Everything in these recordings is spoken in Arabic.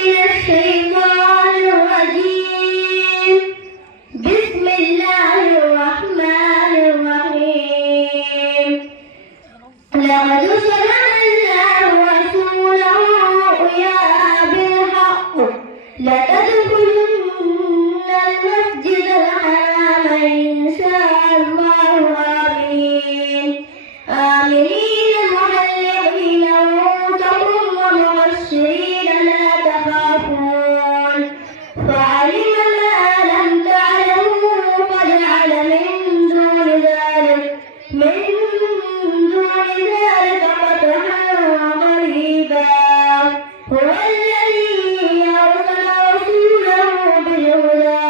من الشيطان الرجيم. بسم الله الرحمن الرحيم. لقد صدق الله رسوله الرؤيا بالحق لتدخلن المسجد الحرام إن شاء الله آمنين محلقين رؤوسكم ومقصرين لا تخافون فعلم ما لم تعلموا فجعل من دون ذلك فتحا قريبا. هو الذي أرسل رسوله بالهدى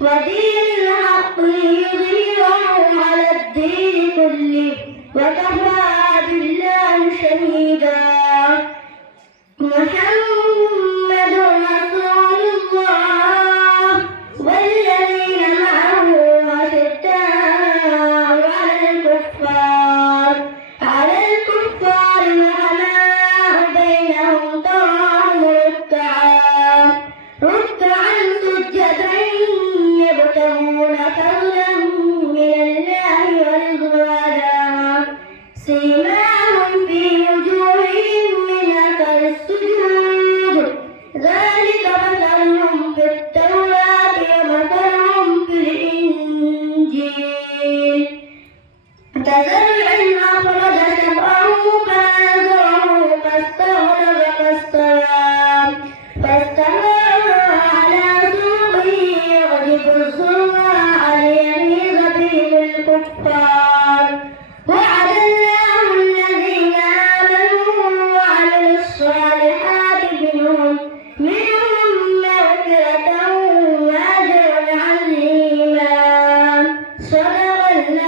ودين الحق ليظهره على الدين كله وكفى بالله شهيدا. محمد رسول الله والذين معه أشداء على الكفار رحماء بينهم تراهم ركعا سجدا يبتغون فضلا من الله ورضوانا سيماهم في وجوههم من أثر السجود ذلك مثلهم في التوراة ومثلهم في الإنجيل كزرع أخرج شطأه فآزره فاستوى على سوقه يعجب الزرع ليغيظ بهم الكفار. وعد الله الذين آمنوا وعملوا الصالحات منهم مغفرة وأجرا عظيما. صدق الله